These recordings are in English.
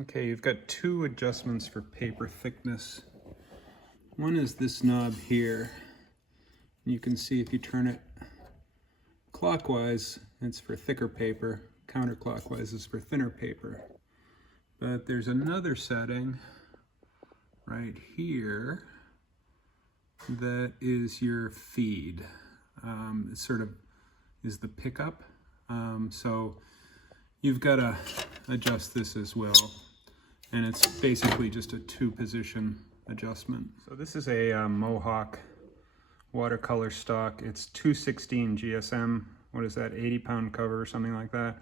Okay, you've got two adjustments for paper thickness. One is this knob here. You can see if you turn it clockwise, it's for thicker paper. Counterclockwise is for thinner paper. But there's another setting right here that is your feed. It sort of is the pickup. So you've got to adjust this as well. And it's basically just a two-position adjustment. So this is a Mohawk watercolor stock. It's 216 GSM. What is that, 80-pound cover or something like that.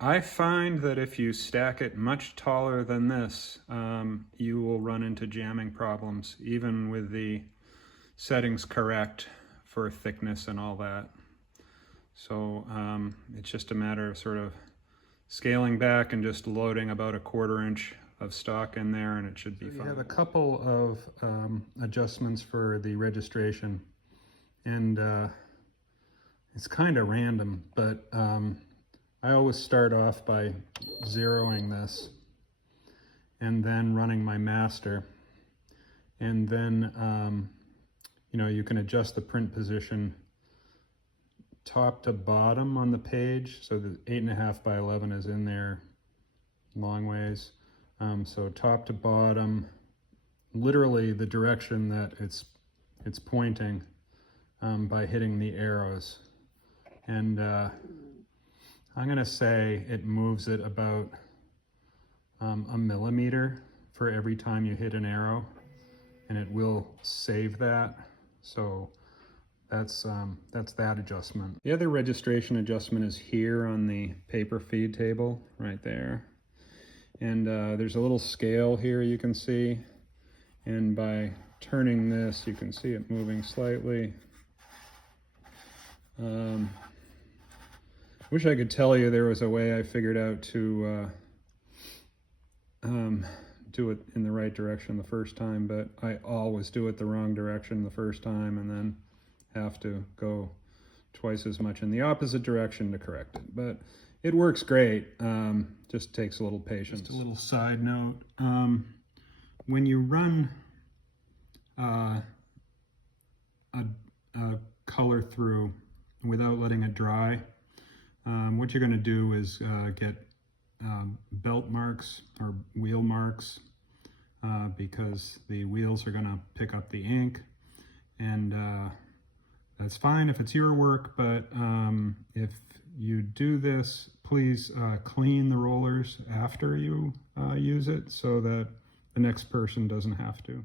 I find that if you stack it much taller than this, you will run into jamming problems, even with the settings correct for thickness and all that. So it's just a matter of sort of scaling back and just loading about 1/4 inch of stock in there, and it should be fine. You have a couple of adjustments for the registration, and it's kind of random, but I always start off by zeroing this and then running my master, and then you know, you can adjust the print position top to bottom on the page, so the 8.5 by 11 is in there long ways. So top to bottom, literally the direction that it's pointing by hitting the arrows. And I'm gonna say it moves it about 1 millimeter for every time you hit an arrow, and it will save that. So that's that adjustment. The other registration adjustment is here on the paper feed table, right there. And there's a little scale here you can see. And by turning this, you can see it moving slightly. Wish I could tell you there was a way I figured out to do it in the right direction the first time, but I always do it the wrong direction the first time and then have to go twice as much in the opposite direction to correct it. But it works great, just takes a little patience. Just a little side note, when you run a color through without letting it dry, what you're going to do is get belt marks or wheel marks, because the wheels are going to pick up the ink, and that's fine if it's your work, but if you do this, please clean the rollers after you use it so that the next person doesn't have to.